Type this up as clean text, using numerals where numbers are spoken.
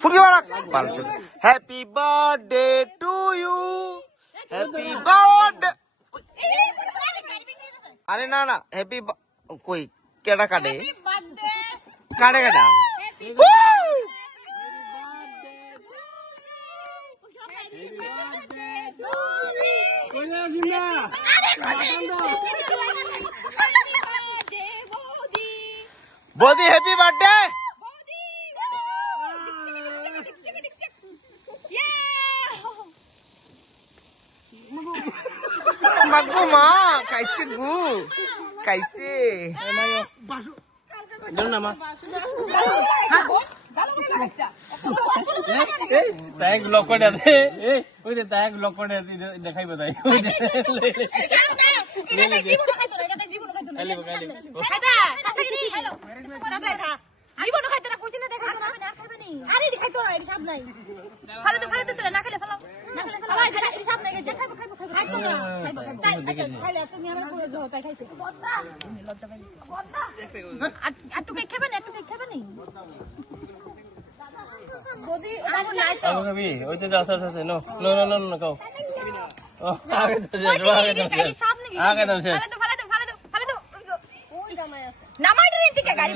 ফুটকি মারাক happy birthday to you happy birthday আরে না না হ্যাপি কই কেডা কাটে কাটে কেডা বৌদি happy birthday Mago ma, kaise gu, kaise. Jangan nama. Tag lock कर देते, वो दे tag lock कर देते दिखाई बताई. ले ले. ले ले. জীবন খাইতে না কইছিনা দেখা না খাইবে নি আরে খাইতো না এর সব নাই খালে তো না খেলে ফেলাও না খেলে ফেলাও খাইলে এর সব নাই দেখাবো খাইতো না তাই আচ্ছা খাইলে তুমি আমার কই যাও তাই খাইছো বদ্দা লজ্জা পাইছি বদ্দা আটটু কেক খাবে না বদি আর নাই তো अब कभी ওই তো আছে নো কাও আগে তো আগে তো ফালে তো ওই জামাই আছে নামাইটা রে থেকে গাড়ি